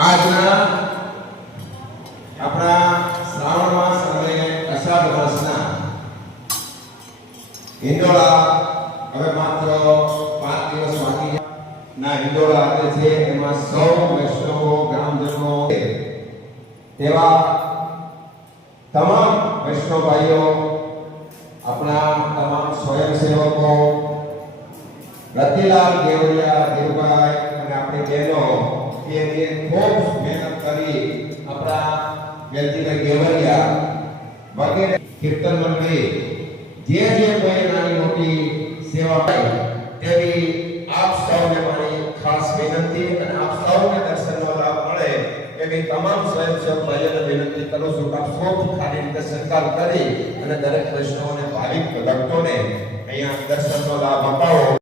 આજના આપણા શ્રાવણ માસ અને અષાઢ વર્ષના હિંડોળા હવે માત્ર 5 દિવસ બાકી ના હિંડોળા આવે છે. એમાં સૌ વૈષ્ણવો ગ્રામજનો તેવા તમામ વૈષ્ણવ ભાઈઓ, આપણા તમામ સ્વયંસેવકો, રતિલાલ દેવરિયા દેવભાઈ અને આપણી બહેનો કે જે ખૂબ મહેનત કરી આપણા વેલજીભાઈ દેવરિયા વગેરે કીર્તન મંડળી જે કોઈ નાની મોટી સેવા કરી તેવી આપ સૌને મારી ખાસ વિનંતી અને આપ સૌને દર્શનનો લાભ મળે એવી તમામ સ્વયંસેવક ભાઈઓને વિનંતી કરું છું કે આપ સૌ ખાલી રીતે સત્કાર કરી અને દરેક વૈષ્ણવોને ભાવિક ભક્તોને અહીંયા દર્શનનો લાભ અપાવો.